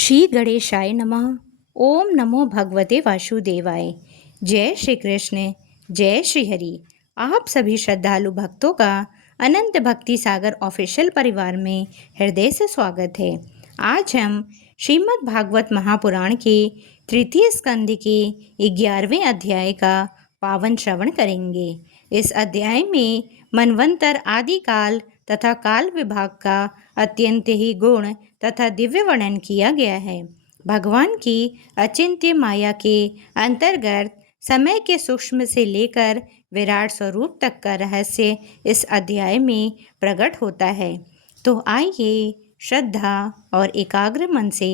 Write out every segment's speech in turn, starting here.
श्री गणेशाय नमः। ओम नमो भगवते वासुदेवाय। जय श्री कृष्ण, जय श्री हरि। आप सभी श्रद्धालु भक्तों का अनंत भक्ति सागर ऑफिशियल परिवार में हृदय से स्वागत है। आज हम श्रीमद् भागवत महापुराण के तृतीय स्कंद के 11वें अध्याय का पावन श्रवण करेंगे। इस अध्याय में मनवंतर आदि काल तथा काल विभाग का अत्यंत ही गुण तथा दिव्य वर्णन किया गया है। भगवान की अचिंत्य माया के अंतर्गत समय के सूक्ष्म से लेकर विराट स्वरूप तक का रहस्य इस अध्याय में प्रकट होता है। तो आइए श्रद्धा और एकाग्र मन से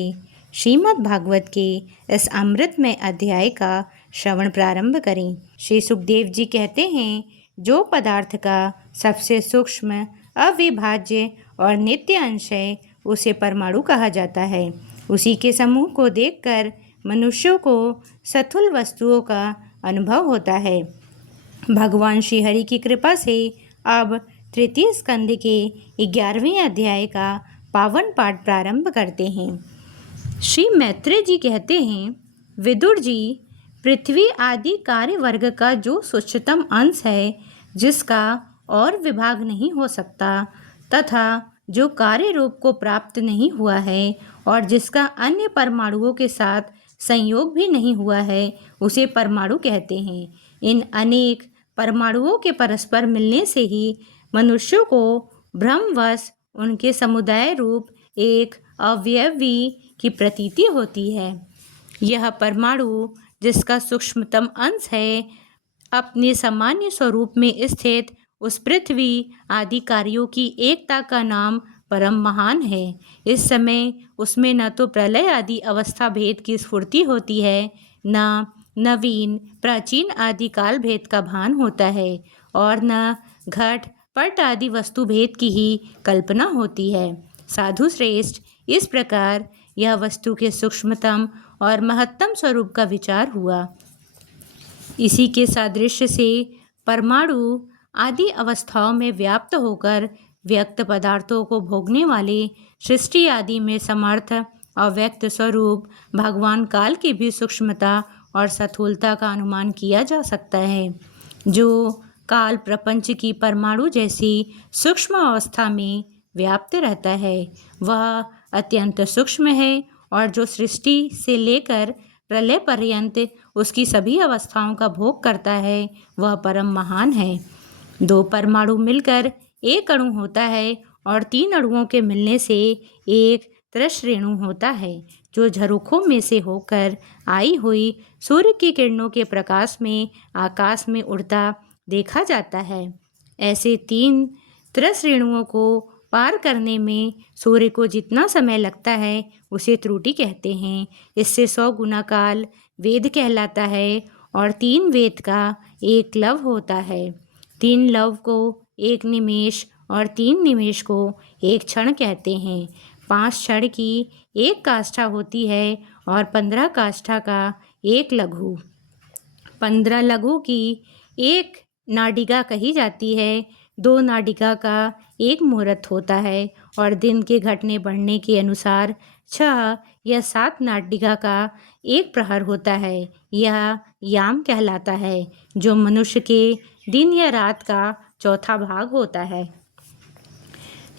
श्रीमद् भागवत के इस अमृतमय अध्याय का श्रवण प्रारंभ करें। श्री सुखदेव जी कहते हैं, जो पदार्थ का सबसे सूक्ष्म, अविभाज्य और नित्य अंश है उसे परमाणु कहा जाता है। उसी के समूह को देखकर मनुष्यों को स्थूल वस्तुओं का अनुभव होता है। भगवान श्री हरि की कृपा से अब तृतीय स्कंद के 11वें अध्याय का पावन पाठ प्रारंभ करते हैं। श्री मैत्रेय जी कहते हैं, विदुर जी, पृथ्वी आदि कार्य वर्ग का जो सूक्ष्मतम अंश है, जिसका और विभाग नहीं हो सकता तथा जो कार्य रूप को प्राप्त नहीं हुआ है और जिसका अन्य परमाणुओं के साथ संयोग भी नहीं हुआ है, उसे परमाणु कहते हैं। इन अनेक परमाणुओं के परस्पर मिलने से ही मनुष्यों को भ्रमवश उनके समुदाय रूप एक अवयवी की प्रतीति होती है। यह परमाणु, जिसका सूक्ष्मतम अंश है, अपने सामान्य स्वरूप में स्थित उस पृथ्वी आदि कार्यों की एकता का नाम परम महान है। इस समय उसमें न तो प्रलय आदि अवस्था भेद की स्फूर्ति होती है, न नवीन प्राचीन आदि काल भेद का भान होता है और न घट पट आदि वस्तु भेद की ही कल्पना होती है। साधु श्रेष्ठ, इस प्रकार यह वस्तु के सूक्ष्मतम और महत्तम स्वरूप का विचार हुआ। इसी के सादृश्य से परमाणु आदि अवस्थाओं में व्याप्त होकर व्यक्त पदार्थों को भोगने वाले सृष्टि आदि में समर्थ अव्यक्त स्वरूप भगवान काल की भी सूक्ष्मता और स्थूलता का अनुमान किया जा सकता है। जो काल प्रपंच की परमाणु जैसी सूक्ष्म अवस्था में व्याप्त रहता है, वह अत्यंत सूक्ष्म है, और जो सृष्टि से लेकर प्रलय पर्यंत उसकी सभी अवस्थाओं का भोग करता है, वह परम महान है। दो परमाणु मिलकर एक अणु होता है और तीन अणुओं के मिलने से एक त्रिश्रेणु होता है, जो झरोखों में से होकर आई हुई सूर्य की किरणों के प्रकाश में आकाश में उड़ता देखा जाता है। ऐसे तीन त्रिश्रेणुओं को पार करने में सूर्य को जितना समय लगता है, उसे त्रुटि कहते हैं। इससे 100 गुना काल वेद कहलाता है और 3 वेद का एक लव होता है। 3 लव को 1 निमेष और 3 निमेष को 1 क्षण कहते हैं। 5 क्षण की 1 काष्ठा होती है और 15 काष्ठा का 1 लघु। 15 लघु की 1 नाडिका कही जाती है। 2 नाडिका का 1 मुहूर्त होता है और दिन के घटने बढ़ने के अनुसार 6 या 7 नाडिका का 1 प्रहर होता है। यह याम कहलाता है, जो मनुष्य के दिन या रात का चौथा भाग होता है।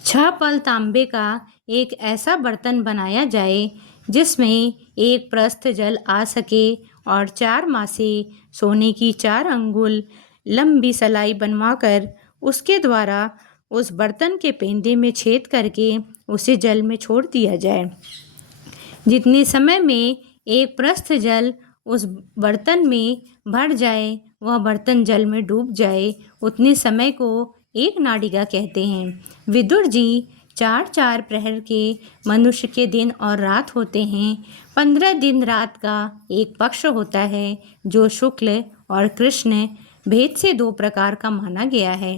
6 पल तांबे का एक ऐसा बर्तन बनाया जाए जिसमें 1 प्रस्थ जल आ सके और 4 मासे सोने की 4 अंगुल लंबी सलाई बनवाकर उसके द्वारा उस बर्तन के पेंदे में छेद करके उसे जल में छोड़ दिया जाए। जितने समय में 1 प्रस्थ जल उस बर्तन में भर जाए, वह बर्तन जल में डूब जाए, उतने समय को 1 नाडिका कहते हैं। विदुर जी, 4-4 प्रहर के मनुष्य के दिन और रात होते हैं। 15 दिन रात का एक पक्ष होता है, जो शुक्ल और कृष्ण भेद से 2 प्रकार का माना गया है।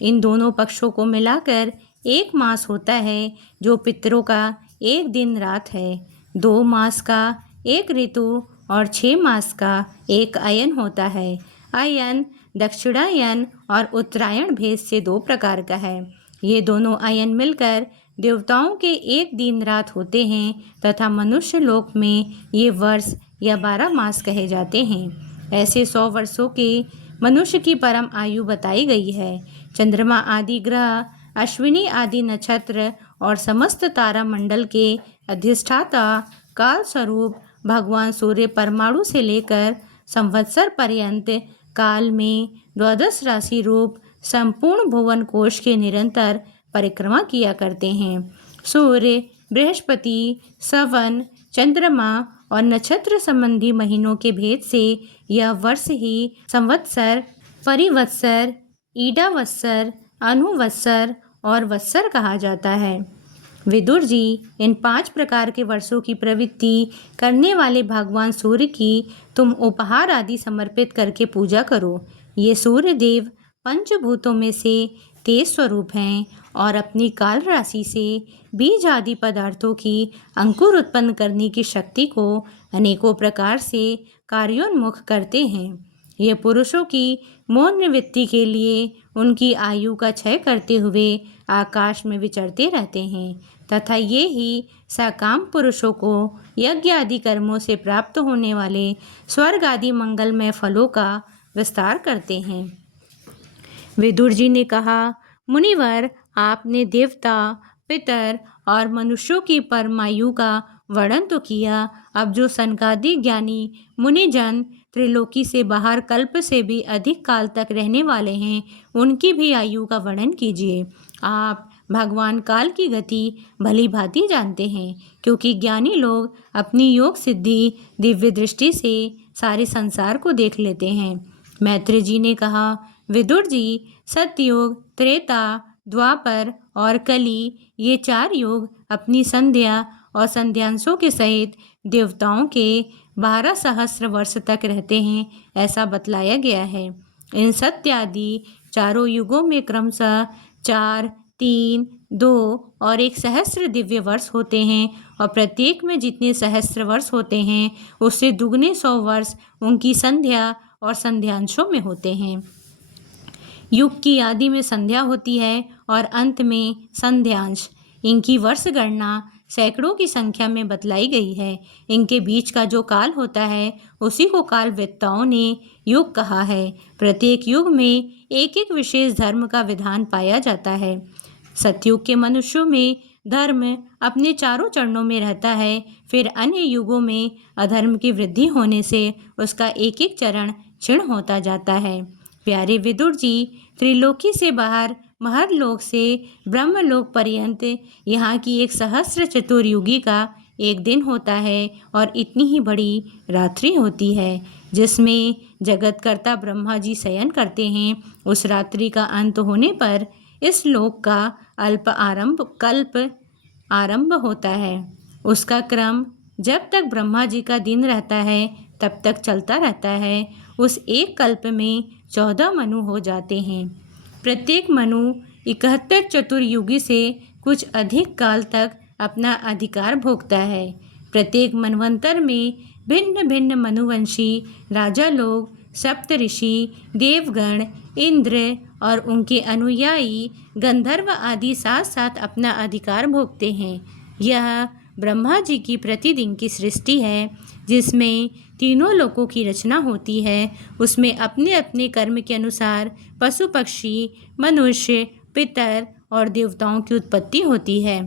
इन दोनों पक्षों को मिलाकर 1 मास होता है, जो पितरों का 1 दिन रात है। 2 मास का 1 ऋतु और 6 मास का 1 अयन होता है। अयन दक्षिणायन और उत्तरायण भेद से 2 प्रकार का है। ये दोनों अयन मिलकर देवताओं के एक दिन रात होते हैं तथा मनुष्य लोक में ये वर्ष या 12 मास कहे जाते हैं। ऐसे 100 वर्षों के मनुष्य की परम आयु बताई गई है। चंद्रमा आदि ग्रह, अश्विनी आदि नक्षत्र और समस्त तारा मंडल के अधिष्ठाता काल स्वरूप भगवान सूर्य परमाणु से लेकर संवत्सर पर्यंत काल में 12 राशि रूप संपूर्ण भुवन कोश के निरंतर परिक्रमा किया करते हैं। सूर्य, बृहस्पति, सवन, चंद्रमा और नक्षत्र संबंधी महीनों के भेद से यह वर्ष ही संवत्सर, परिवत्सर, ईडावत्सर, अनुवत्सर और वत्सर कहा जाता है। विदुर जी, इन 5 प्रकार के वर्षों की प्रवृत्ति करने वाले भगवान सूर्य की तुम उपहार आदि समर्पित करके पूजा करो। ये सूर्य देव पंचभूतों में से तेज स्वरूप हैं और अपनी काल राशि से बीज आदि पदार्थों की अंकुर उत्पन्न करने की शक्ति को अनेकों प्रकार से कार्योन्मुख करते हैं। ये पुरुषों की मौन निवृत्ति के लिए उनकी आयु का क्षय करते हुए आकाश में विचरते रहते हैं तथा ये ही सकाम पुरुषों को यज्ञ आदि कर्मों से प्राप्त होने वाले स्वर्ग आदि मंगलमय फलों का विस्तार करते हैं। विदुर जी ने कहा, मुनिवर, आपने देवता, पितर और मनुष्यों की परमायु का वर्णन तो किया। अब जो सनकादि ज्ञानी मुनिजन त्रिलोकी से बाहर कल्प से भी अधिक काल तक रहने वाले हैं, उनकी भी आयु का वर्णन कीजिए। आप भगवान काल की गति भली भांति जानते हैं, क्योंकि ज्ञानी लोग अपनी योग सिद्धि दिव्य दृष्टि से सारे संसार को देख लेते हैं। मैत्री जी ने कहा, विदुर जी, सतयुग, त्रेता, द्वापर और कली, ये 4 युग अपनी संध्या और संध्यांशों के सहित देवताओं के 12 सहस्र वर्ष तक रहते हैं, ऐसा बतलाया गया है। इन सत्यादि चारों युगों में क्रमशः 4, 3, 2 और 1 सहस्र दिव्य वर्ष होते हैं और प्रत्येक में जितने सहस्र वर्ष होते हैं उससे दुगने 100 वर्ष उनकी संध्या और संध्यांशों में होते हैं। युग की आदि में संध्या होती है और अंत में संध्यांश। इनकी वर्ष गणना सैकड़ों की संख्या में बतलाई गई है। इनके बीच का जो काल होता है उसी को कालवेत्ताओं ने युग कहा है। प्रत्येक युग में एक एक विशेष धर्म का विधान पाया जाता है। सतयुग के मनुष्यों में धर्म अपने चारों चरणों में रहता है, फिर अन्य युगों में अधर्म की वृद्धि होने से उसका एक एक चरण क्षीण होता जाता है। प्यारे विदुर जी, त्रिलोकी से बाहर महरलोक से ब्रह्मलोक पर्यंत यहाँ की 1 सहस्र चतुर्युगी का एक दिन होता है और इतनी ही बड़ी रात्रि होती है जिसमें जगतकर्ता ब्रह्मा जी शयन करते हैं। उस रात्रि का अंत होने पर इस लोक का कल्प आरंभ होता है। उसका क्रम जब तक ब्रह्मा जी का दिन रहता है तब तक चलता रहता है। उस एक कल्प में 14 मनु हो जाते हैं। प्रत्येक मनु 71 चतुर्युगी से कुछ अधिक काल तक अपना अधिकार भोगता है। प्रत्येक मनवंतर में भिन्न भिन्न मनुवंशी राजा लोग, सप्तऋषि, देवगण, इंद्र और उनके अनुयायी गंधर्व आदि साथ साथ अपना अधिकार भोगते हैं। यह ब्रह्मा जी की प्रतिदिन की सृष्टि है जिसमें तीनों लोकों की रचना होती है। उसमें अपने अपने कर्म के अनुसार पशु पक्षी, मनुष्य, पितर और देवताओं की उत्पत्ति होती है।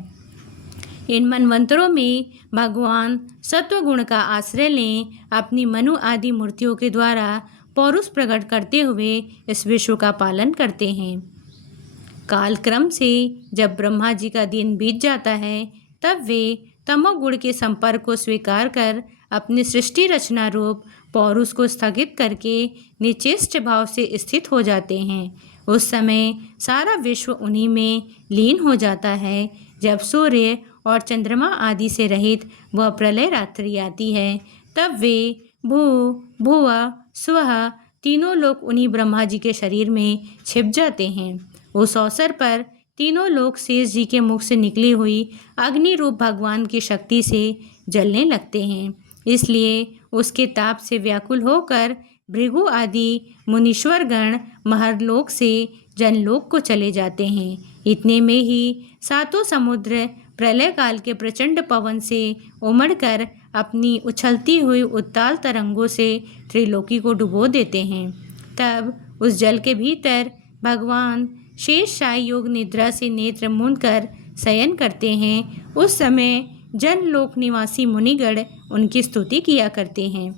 इन मनवंतरों में भगवान सत्वगुण का आश्रय लें अपनी मनु आदि मूर्तियों के द्वारा पौरुष प्रकट करते हुए इस विश्व का पालन करते हैं। कालक्रम से जब ब्रह्मा जी का दिन बीत जाता है तब वे तमोगुण के संपर्क को स्वीकार कर अपनी सृष्टि रचना रूप पौरुष को स्थगित करके निश्चेष्ट भाव से स्थित हो जाते हैं। उस समय सारा विश्व उन्हीं में लीन हो जाता है। जब सूर्य और चंद्रमा आदि से रहित वह प्रलय रात्रि आती है तब वे भू भुवः स्वः तीनों लोग उन्हीं ब्रह्मा जी के शरीर में छिप जाते हैं। उस अवसर पर तीनों लोग शेष जी के मुख से निकली हुई अग्नि रूप भगवान की शक्ति से जलने लगते हैं। इसलिए उसके ताप से व्याकुल होकर भृगु आदि मुनीश्वर गण महरलोक से जनलोक को चले जाते हैं। इतने में ही सातों समुद्र प्रलय काल के प्रचंड पवन से उमड़कर अपनी उछलती हुई उत्ताल तरंगों से त्रिलोकी को डुबो देते हैं। तब उस जल के भीतर भगवान शेषशायी योग निद्रा से नेत्र मूंद कर शयन करते हैं। उस समय जनलोक निवासी मुनिगण उनकी स्तुति किया करते हैं।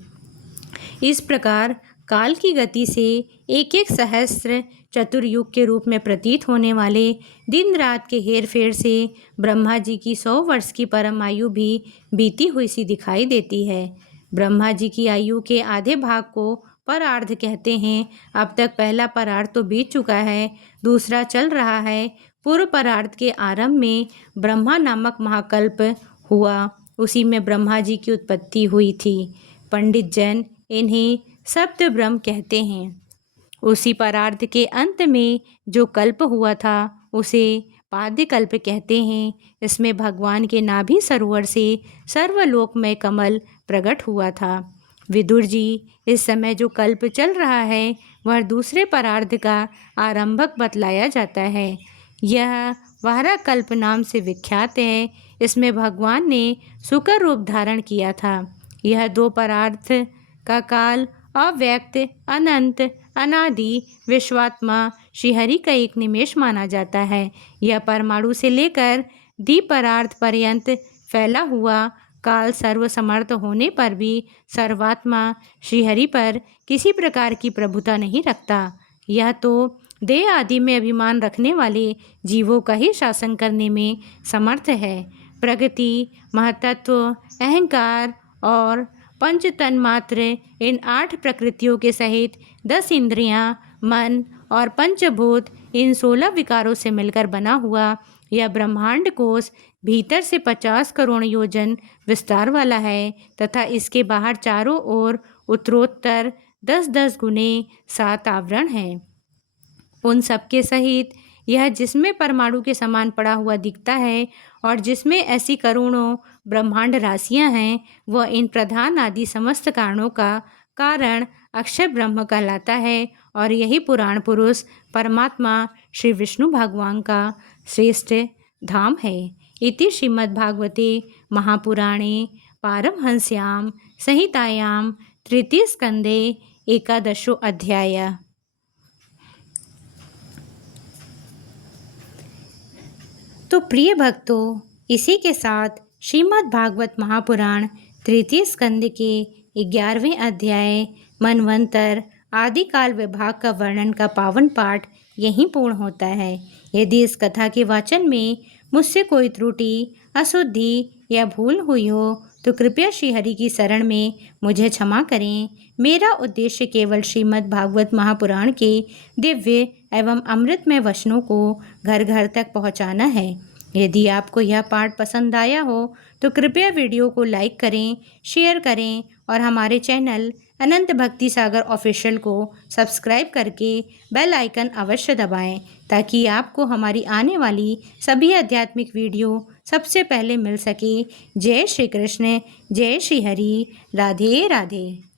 इस प्रकार काल की गति से एक एक सहस्त्र चतुर्युग के रूप में प्रतीत होने वाले दिन रात के हेर फेर से ब्रह्मा जी की 100 वर्ष की परम आयु भी बीती हुई सी दिखाई देती है। ब्रह्मा जी की आयु के आधे भाग को परार्ध कहते हैं। अब तक पहला परार्ध तो बीत चुका है, दूसरा चल रहा है। पूर्व परार्ध के आरंभ में ब्रह्मा नामक महाकल्प हुआ, उसी में ब्रह्मा जी की उत्पत्ति हुई थी। पंडित जन इन्हें सप्त ब्रह्म कहते हैं। उसी परार्ध के अंत में जो कल्प हुआ था उसे पाद्य कल्प कहते हैं। इसमें भगवान के नाभि सरोवर से सर्वलोकमय कमल प्रकट हुआ था। विदुर जी, इस समय जो कल्प चल रहा है वह दूसरे परार्ध का आरंभक बतलाया जाता है। यह वारा कल्प नाम से विख्यात है। इसमें भगवान ने शुकर रूप धारण किया था। यह 2 परार्थ का काल अव्यक्त, अनंत, अनादि, विश्वात्मा श्रीहरि का एक निमेष माना जाता है। यह परमाणु से लेकर द्विपरार्थ पर्यंत फैला हुआ काल सर्वसमर्थ होने पर भी सर्वात्मा श्रीहरि पर किसी प्रकार की प्रभुता नहीं रखता। यह तो देह आदि में अभिमान रखने वाले जीवों का ही शासन करने में समर्थ है। प्रगति, महतत्व, अहंकार और पंच तन्मात्र, इन 8 प्रकृतियों के सहित 10 इंद्रियां, मन और पंचभूत, इन 16 विकारों से मिलकर बना हुआ यह ब्रह्मांड कोश भीतर से 50 करोड़ योजन विस्तार वाला है तथा इसके बाहर चारों ओर उत्तरोत्तर 10-10 गुने 7 आवरण हैं। उन सबके सहित यह जिसमें परमाणु के समान पड़ा हुआ दिखता है और जिसमें ऐसी करोड़ों ब्रह्मांड राशियां हैं, वह इन प्रधान आदि समस्त कारणों का कारण अक्षर ब्रह्म कहलाता है और यही पुराण पुरुष परमात्मा श्री विष्णु भगवान का श्रेष्ठ धाम है। इति श्रीमद्भागवते महापुराणे पारमहंस्यां संहितायां तृतीय स्कंदे 11 अध्याय। तो प्रिय भक्तों, इसी के साथ श्रीमद् भागवत महापुराण तृतीय स्कंद के 11वें अध्याय मनवंतर आदिकाल विभाग का वर्णन का पावन पाठ यहीं पूर्ण होता है। यदि इस कथा के वाचन में मुझसे कोई त्रुटि, अशुद्धि या भूल हुई हो तो कृपया श्रीहरि की शरण में मुझे क्षमा करें। मेरा उद्देश्य केवल श्रीमद् भागवत महापुराण के दिव्य एवं अमृतमय वचनों को घर घर तक पहुंचाना है। यदि आपको यह पाठ पसंद आया हो तो कृपया वीडियो को लाइक करें, शेयर करें और हमारे चैनल अनंत भक्ति सागर ऑफिशियल को सब्सक्राइब करके बेल आइकन अवश्य दबाएं ताकि आपको हमारी आने वाली सभी आध्यात्मिक वीडियो सबसे पहले मिल सके। जय श्री कृष्ण, जय श्री हरि, राधे राधे।